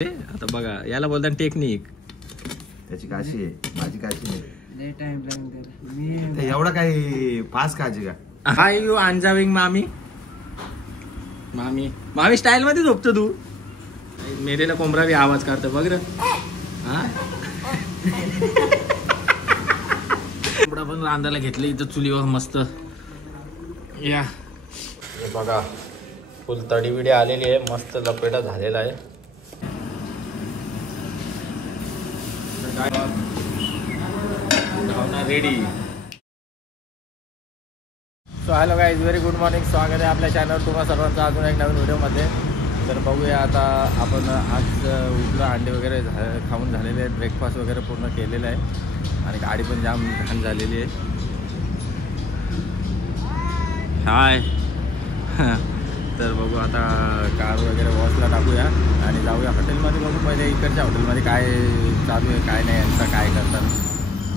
आता बघा याला बोलतात टेक्निक. त्याची काशी आहे, माझी काशी नाही. लय टाइम लागेल ते एवढा काही फास्ट काळजी का? हाय यू अंजाविंग मामी. मामी मामी स्टाईल मध्ये झोपतो तू. मेरेला कोंबडा बी आवाज काढतो बघ रे. हा कोंबडा पण रांधायला घेतले इथं चुलीवर मस्त. या हे बघा फुल तडी बिडी आलेली आहे, मस्त लपेटा झालेला आहे. Ready. So hello guys, very good morning. स्वागत आहे आपल्या चॅनलवर तुम्हा सर्वांचं अजून एक नवीन व्हिडिओमध्ये. तर बघूया आता आपण आज उठलो, अंडे वगैरे खाऊन झालेले आहेत, ब्रेकफास्ट वगैरे पूर्ण केलेलं आहे आणि गाडी पण जाम घाण झालेली आहे. हाय तर बघू आता कार वगैरे वॉशला टाकूया आणि जाऊया हॉटेलमध्ये. बघू पहिले इकडच्या हॉटेलमध्ये काय चालू आहे काय नाही, यांचं काय करतात.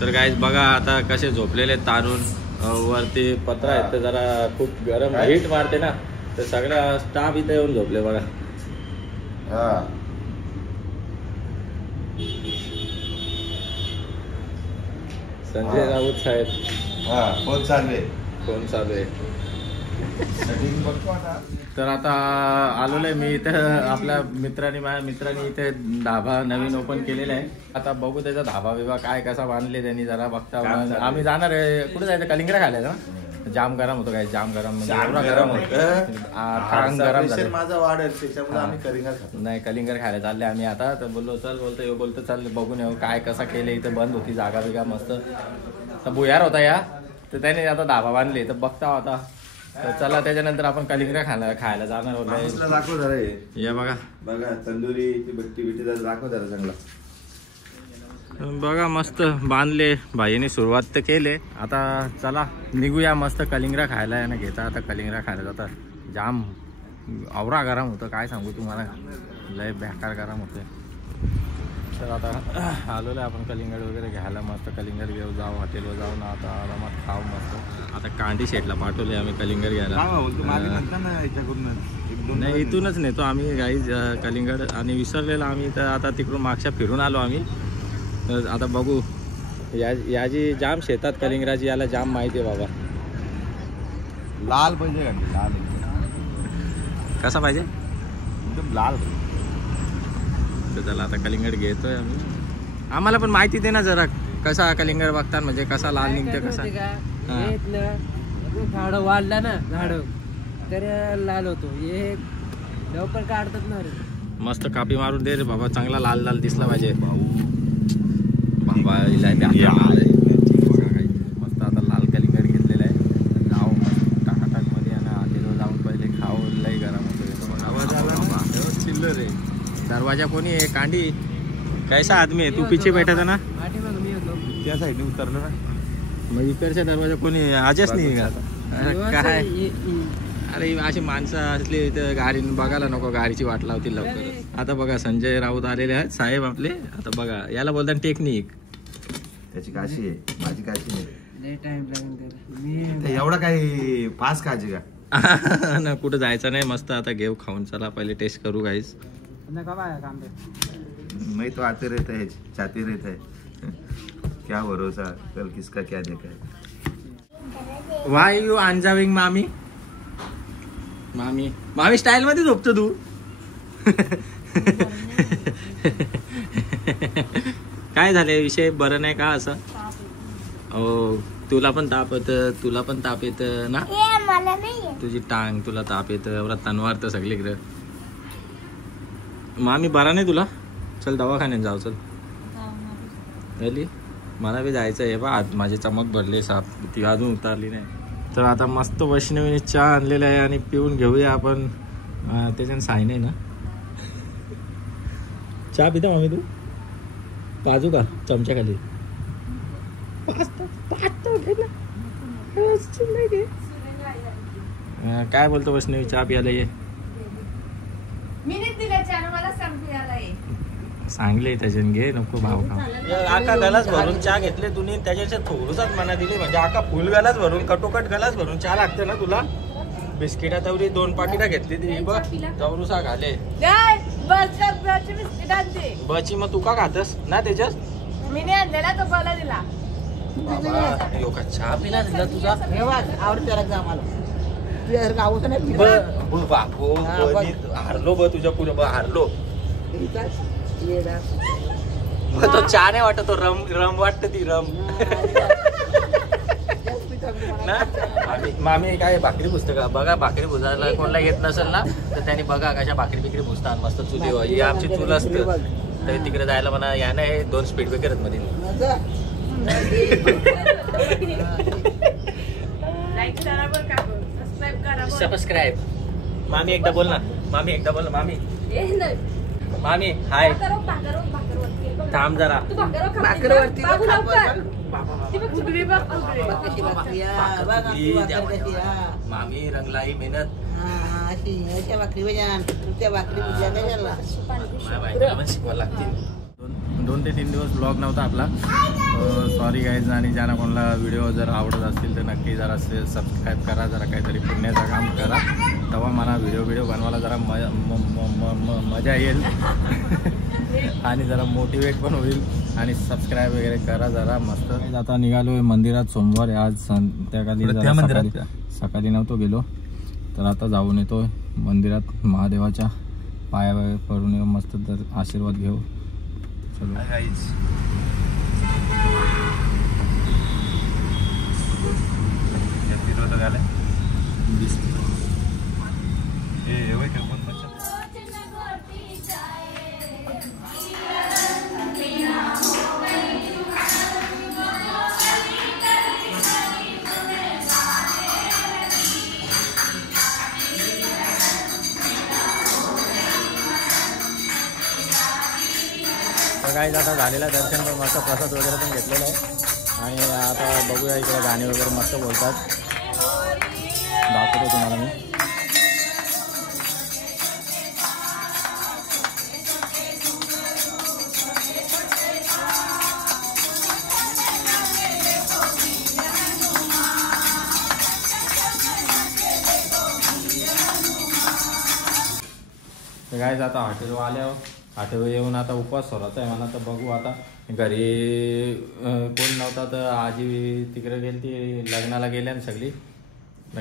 तर गाईज बघा आता कसे झोपलेले आहेत तारून. वरती पत्रा आहेत तर जरा खूप गरम हीट मारते ना, तर सगळा स्टाफ इथे येऊन झोपले बघा. संजय राऊत साहेब. फोन चालू आहे. फोन चालू आहे. तर आता आलेलो आहे मी इथं. आपल्या माझ्या मित्रांनी इथे धाबा नवीन ओपन केलेला आहे. आता बघू त्याचा धाबा बिबा काय कसा बांधले त्यांनी, जरा बघता. आम्ही जाणार आहे. कुठे जायचं? कलिंगरा खायला ना. जाम गरम होतो काय, जाम गरम म्हणजे एवढा गरम होतं, गरम झालं माझा वाढेल त्याच्यामुळे आम्ही कलिंगर खातो. नाही कलिंगर खायला चालले आम्ही आता. तर बोललो चल, बोलतो चल बघून येऊ काय कसं केलं. इथं बंद होती जागा बिगा मस्त, तर भुयार होता या, तर त्याने आता धाबा बांधले तर बघता होता. तर चला त्याच्यानंतर आपण कलिंगरा खायला जाणार होतो. दाखव जरा या बघा बघा तंदुरी बट्टी बिट्टी जरा दाखव जरा चांगला. बघा मस्त बांधले भाईने, सुरुवात तर केले. आता चला निघूया मस्त कलिंगरा खायला ना. घेता आता कलिंगरा खायला जाता. जाम आवरा गरम होतं काय सांगू तुम्हाला, लय बेकार गरम होते. तर आता आलेलो आहे आपण कलिंगड वगैरे घ्यायला. मस्त कलिंगड घेऊ, जाऊ हॉटेलवर जाऊ ना. आता आरामात खाऊ मस्त. आता कांडी शेटला पाठवले आम्ही कलिंगड घ्यायला. नाही इथूनच नेतो आम्ही गाईज कलिंगड. आणि विसरलेला आम्ही, तर आता तिकडून मागच्या फिरून आलो आम्ही. तर आता बघू याची जाम शेतात कलिंगराची, याला जाम माहिती आहे बाबा. लाल पाहिजे का? लाल कसा पाहिजे? एकदम लाल. तर चला आता कलिंगड घेतोय आम्ही. आम्हाला पण माहिती दे ना जरा, कसा कलिंगड बघतात म्हणजे कसा लाल निघते कसा. झाड वाढला ना, झाड तर लाल होतो. हे लवकर काढतात ना रे. मस्त कापी मारून दे रे बाबा, चांगला लाल लाल दिसला पाहिजे. मस्त आता लाल कलिंगड घेतलेला आहे. जाऊ टाकाटाक मध्ये आणि हॉटेलवर जाऊन पहिले खाऊ. लय गरम होतो. आवाज आला चिल्लर रे. दरवाजा कोणी आहे? कांडी कैसा आदमी आहे? तू पिछे बैठा था ना, मी होतो त्या साईडने उतरलं ना. मग इकडच्या दरवाजा कोणी आजच नाही का? काय अरे अशी माणसं असली तर गाडी बघायला नको, गाडीची वाट लावतील लवकर. आता बघा संजय राऊत आलेले आहेत साहेब आपले. आता बघा याला बोलतात टेक्निक. त्याची काशी आहे, माझी काशी नाही. लय टाइम लागेल ते एवढा काही फास्ट काळजी का? ना कुठं जायचं नाही. मस्त आता घेऊ खाऊन. चला पहिले टेस्ट करू गाईस. मैं तो आते रहता है, चाहते रहता है. क्या भरोसा कल किसका क्या देखा है. वाय यू अंजाविंग मामी. मामी स्टाईल मध्ये झोपतो तू. काय झाले विषय? बरं नाही का असं? हो तुला पण ताप येत ना. तुझी टांग तुला ताप येत, एवढा तनवार तर सगळीकडे. मामी बरा नाही तुला? चल दवाखान्यात जाऊ. चल झाली, मला बी जायचं आहे बा. आज माझी चमक भरली साप, ती अजून उतारली नाही. तर आता मस्त वैष्णवीने चहा आणलेला आहे आणि पिऊन घेऊया आपण. त्याच्यानं साई नाही ना. चहा पिता मामी? तू पाजू का चमच्या खाली? काय बोलतो वैष्णवी? चहा पियाला ये. सांगले त्याच्याने घे, नको भाव का. आका गलास भरून चहा घेतले तुम्ही, त्याच्याच्या थोडंसाच मना दिली म्हणजे आका फुल गलास भरून कटोकट गलास भरून चहा लागते ना तुला. बिस्किटा तेवढी 2 पाकिटा घेतली ती बघ. जवरुसा घाले बसची बिस्किट आणते बची मग तू का खातस ना त्याच्यात मी नाही आणलेला तो मला दिला बाबा यो का चहा पिला दिला तुझा आवडत त्याला जा आम्हाला तुझ्यासारखं आवडत नाही बापू हारलो ब तुझ्या पुढे हारलो तो चहा नाही वाटत तो रम रम वाटत ती रम ना मामी काय भाकरी पुसते का बघा भाकरी भुजायला कोणाला येत नसेल ना तर त्यांनी बघा कशा भाकरी बिकरी भुजतात मस्त चुलीवर ही आमची चूल असतं तर तिकडे जायला म्हणा या नाही 2 स्पीड ब्रेकर मध्ये लाईक करा बरं का सबस्क्राईब करा बरं. सबस्क्राईब मामी एकदा बोल ना मामी एकदा बोल ना मामी ए, नाही. मामी हाय भाकरवरती बघ. थांब जरा तू भाकरवर खा. भाकरवरती बाबू खा लवकर. बरं. ती बघ, उघडी बघ, उघडी. मामी रंगलाई मेहनत अशा भाकरी बजान तुमच्या भाकरी बुजल्या नाही झाला माझ्या बायकोला पण शिकवायला लागतील 2 ते 3 दिवस ब्लॉग नव्हता आपला सॉरी गाईज आणि ज्यांना कोणाला व्हिडिओ जर आवडत असतील तर नक्की जरा सबस्क्राईब करा जरा काहीतरी पुण्याचं काम करा तेव्हा मला व्हिडिओ बनवायला जरा मजा येईल आणि जरा मोटिवेट पण होईल आणि सबस्क्राईब वगैरे करा जरा मस्त आता निघालो आहे मंदिरात सोमवार आहे आज संध्याकाळी सकाळी नव्हतो गेलो तर आता जाऊन येतो मंदिरात महादेवाच्या पाया पडून येऊ मस्त तर आशीर्वाद घेऊ चलो गाइस तो गाले ए वही क्या कौन बच्चा तर काही आता झालेलं आहे दर्शन पण मस्त प्रसाद वगैरे पण घेतलेला आहे आणि आता बघूया इकडे गाणी वगैरे मस्त बोलतात दाखवतो तुम्हाला मी तर काय आता हॉटेलवर आल्यावर हॉटेलवर येऊन आता उपवास सोडायचा आहे मला तर बघू आता घरी कोण नव्हता तर आजी तिकडे गेली ती लग्नाला गेल्या आणि सगळी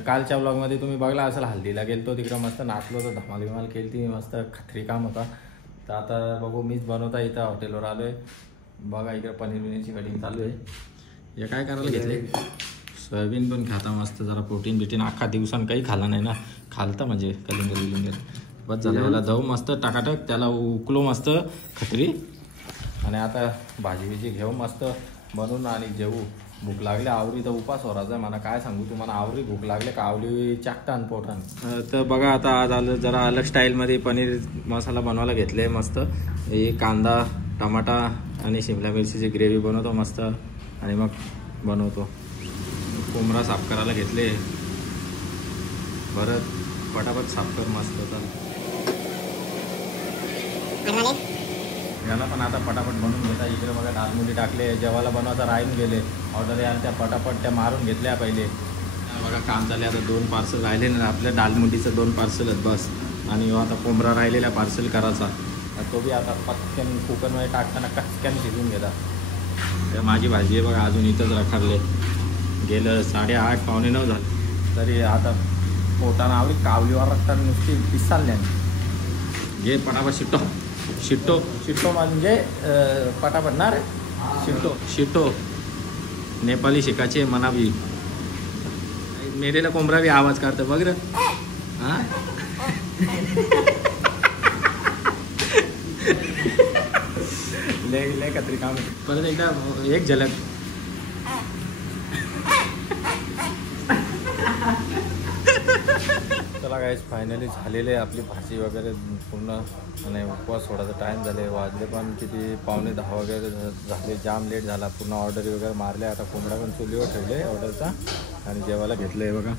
कालच्या ब्लॉगमध्ये तुम्ही बघला असेल हल्दीला गेलतो तिकडं मस्त नाचलो तर धमाल गिमाल केली ती मस्त खत्री काम होता तर आता बघू मीच बनवता इथं हॉटेलवर आलो आहे बघा इकडे पनीर बिनीरची कटिंग चालू आहे हे काय करायला घेतले सोयाबीन पण खाता मस्त जरा प्रोटीन बिटीन अख्खा दिवसानं काही खाल्ला नाही ना खालता म्हणजे कलिंगर बस झालं याला जाऊ मस्त टाकाटक त्याला उकलो मस्त खत्री आणि आता भाजी बिजी घेऊ मस्त बनवून आणि जेवू भूक लागली आवरी तर उपास होरायचा आहे मला काय सांगू तुम्हाला आवरी भूक लागले का आवली चाकटान पोटान तर बघा आता आज आलं जरा अलग स्टाईलमध्ये पनीर मसाला बनवायला घेतले मस्त हे कांदा टमाटा आणि शिमला मिरचीची ग्रेव्ही बनवतो मस्त आणि मग बनवतो कोंबडा साफ करायला घेतले परत पटापट साफ कर मस्त तर याला पण आता पटापट बनवून घेता इकडे बघा दालमुडी टाकले जेवायला बनवायचा राहून गेले ऑर्डर यायला त्या पटापट त्या मारून घेतल्या पहिले बघा काम चालले आता 2 पार्सल राहिले ना आपल्या दालमुडीचं 2 पार्सल आहेत बस आणि आता कोंबडा राहिलेला पार्सल करायचा तो बी आता पटकन कुकरमध्ये टाकताना कटकन शिजून घेता माझी भाजी आहे बघा अजून इथंच रखारले गेलं 8:30 पावणे 9 झालं तरी आता पोटानं आवडी कावलीवर रखताना नुसती पिसाल नाही घे पटापट शिट्टो म्हणजे पटापट ना रे शिट्टो नेपाली शिकायचे मनावी मेलेला कोंबडा बी आवाज काढतो बघ रे हां ले कत्री काम परत एकदा एक झलक चला गाईस फायनली झालेले आपली भाजी वगैरे पूर्ण आणि उपवास सोडायचा टाईम झाले वाजले पण किती 9:45 वगैरे झाले जाम लेट झाला पूर्ण ऑर्डर वगैरे मारले आता कोंबडा पण चुलीवर ठेवले ऑर्डरचा आणि जेवायला घेतलं आहे बघा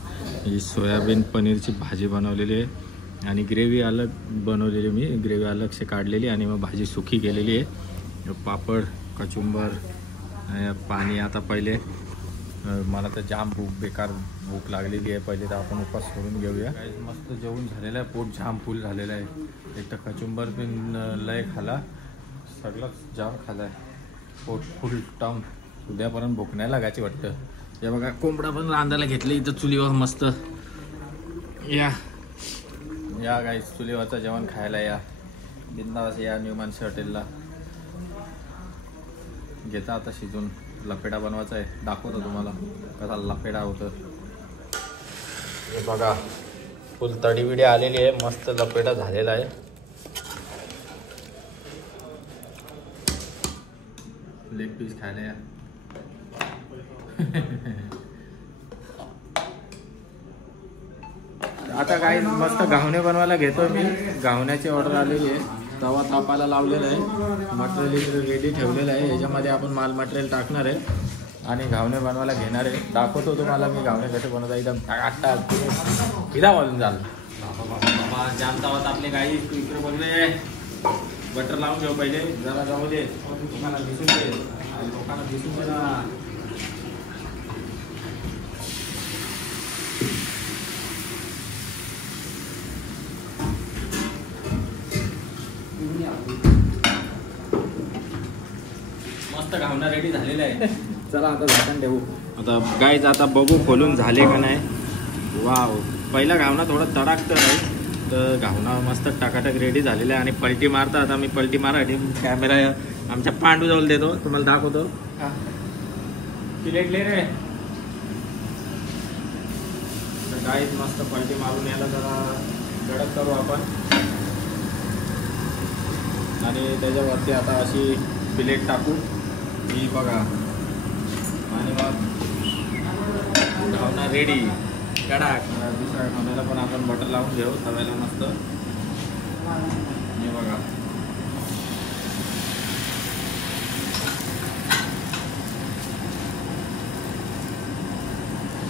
ही सोयाबीन पनीरची भाजी बनवलेली आहे आणि ग्रेव्ही अलग बनवलेली मी ग्रेव्ही अलगशी काढलेली आणि मग भाजी सुकी केलेली आहे पापड कचुंबर पाणी आता पहिले मला तर जाम बेकार भूक लागलेली आहे. पहिले तर आपण उपास सोडून घेऊया. काही मस्त जेवण झालेलं आहे, पोट जाम फुल झालेलं आहे. एक तर कचुंबर पण लय खाला, सगळंच जाम खाला आहे. पोट फुल टम, उद्यापर्यंत भूक नाही लागायची वाटतं. हे बघा कोंबडा पण रांधायला घेतलं इथं चुलीवर मस्त. या गाईस चुलीवरचं जेवण खायला या, बिंदास या न्यूमान्स हॉटेलला. घेता आता शिजून. लपेडा बनवायचा आहे, दाखवतो तुम्हाला कसा लपेडा होतं. हे बघा फुल तडीबिडी आलेली आहे, मस्त लपेडा झालेला आहे. लेग पीस खायला या. आता काय मस्त घावणे बनवायला घेतोय मी. घावण्याची ऑर्डर आलेली आहे. तवा तापायला लावलेला आहे, मटेरियल रेडी ठेवलेलं आहे. याच्यामध्ये आपण माल मटेरियल टाकणार आहे आणि घावणे बनवायला घेणार आहे. दाखवतो तुम्हाला मी घावणे कसे बनवता. एकदम टाक हिरा वाजून झालं बाबा. जाम तवा तापले गाई. तू इकडे बघले, बटर लावून घेऊ पहिले. जरा जाऊ दे, लोकांना दिसून दे, लोकांना दिसून दे ना. मस्त घावना रेडी झालेला आहे. चला आता झाकण ठेवू. आता गाईज आता बघू खोलून झाले का नाही. वाव, पहिला घावना थोडा तडाकतं आहे, तर घावना मस्त टाकाटक रेडी झालेला आहे. आणि पलटी मारता. आता मी पलटी मारासाठी कॅमेरा आमच्या पांडूजवळ देतो, तुम्हाला दाखवतो. प्लेट ले रे. तर गाईज मस्त पलटी मारून याला जरा गडक करू आपण. आणि त्याच्यावरती आता अशी प्लेट टाकू ही बघा. आणि मग घावना रेडी कडाक. दुसऱ्या घावण्याला पण आपण बटर लावून घेऊ तव्याला मस्त. हे बघा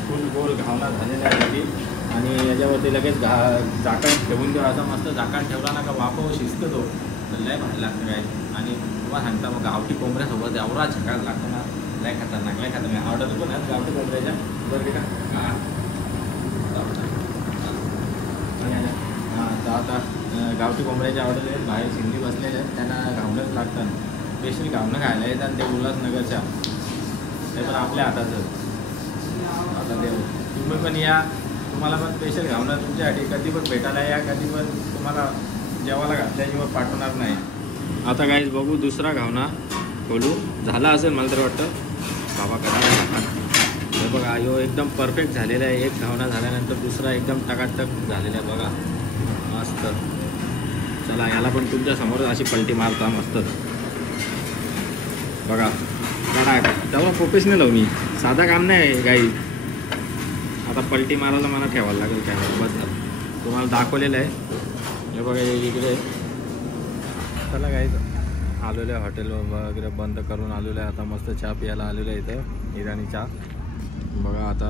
फुल गोल घावना झालेला आहे रेडी. आणि याच्यावरती लगेच झाकण ठेवून देऊ. असं मस्त झाकण ठेवला ना का वाफव शिजतो तो, लय भारी लागतं काय. आणि तुम्हाला सांगता मग गावठी कोंबड्यासोबत एवढा झकास लागतो ना, लय खतरनाक लय खतरनाक. ऑर्डर पण आहे गावठी कोंबड्याच्या. बरं का हां, तर आता गावठी कोंबड्याच्या ऑर्डर आहेत. बाहेर सिंधी बसलेले आहेत, त्यांना घावणंच लागतं. स्पेशल घावणं खायला येतात ते उल्हासनगरच्या. ते पण आपल्या हाताचं. आता देऊ तुम्ही पण या, तुम्हाला पण स्पेशल घावणं तुमच्यासाठी कधी पण भेटायला या. कधी पण तुम्हाला जेवायला घातल्याशिवाय पाठवणार नाही. आता काहीच बघू दुसरा घावना खोलू. झाला असेल मला तर वाटतं. बाबा करा हे बघा, यो एकदम परफेक्ट झालेला आहे. एक घावना झाल्यानंतर दुसरा एकदम टकाटक झालेला आहे बघा, मस्त. चला याला पण तुमच्या समोर अशी पलटी मारता मस्त बघा. काढा तेवढा प्रोफेशनल मी, साधा काम नाही गाई. आता पलटी मारायला मला ठेवायला लागेल कॅमेरा. बस झालं, तुम्हाला दाखवलेलं आहे. हे बघा इकडे. चला गाईज आलेलं आहे हॉटेल वगैरे बंद करून आलेलं आहे. आता मस्त चहा प्यायला आलेलं आहे इथं, इराणी चहा. बघा आता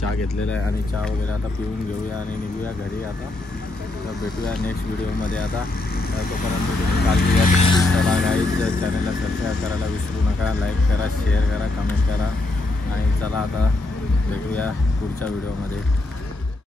चहा घेतलेला आहे आणि चहा वगैरे आता पिऊन घेऊया आणि निघूया घरी. आता तर भेटूया नेक्स्ट व्हिडिओमध्ये. आता तोपर्यंत तुम्ही काळजी घ्या. चला गाईज चॅनलला सबस्क्राईब करायला विसरू नका. लाईक करा, शेअर करा, कमेंट करा. आणि चला आता भेटूया पुढच्या व्हिडिओमध्ये.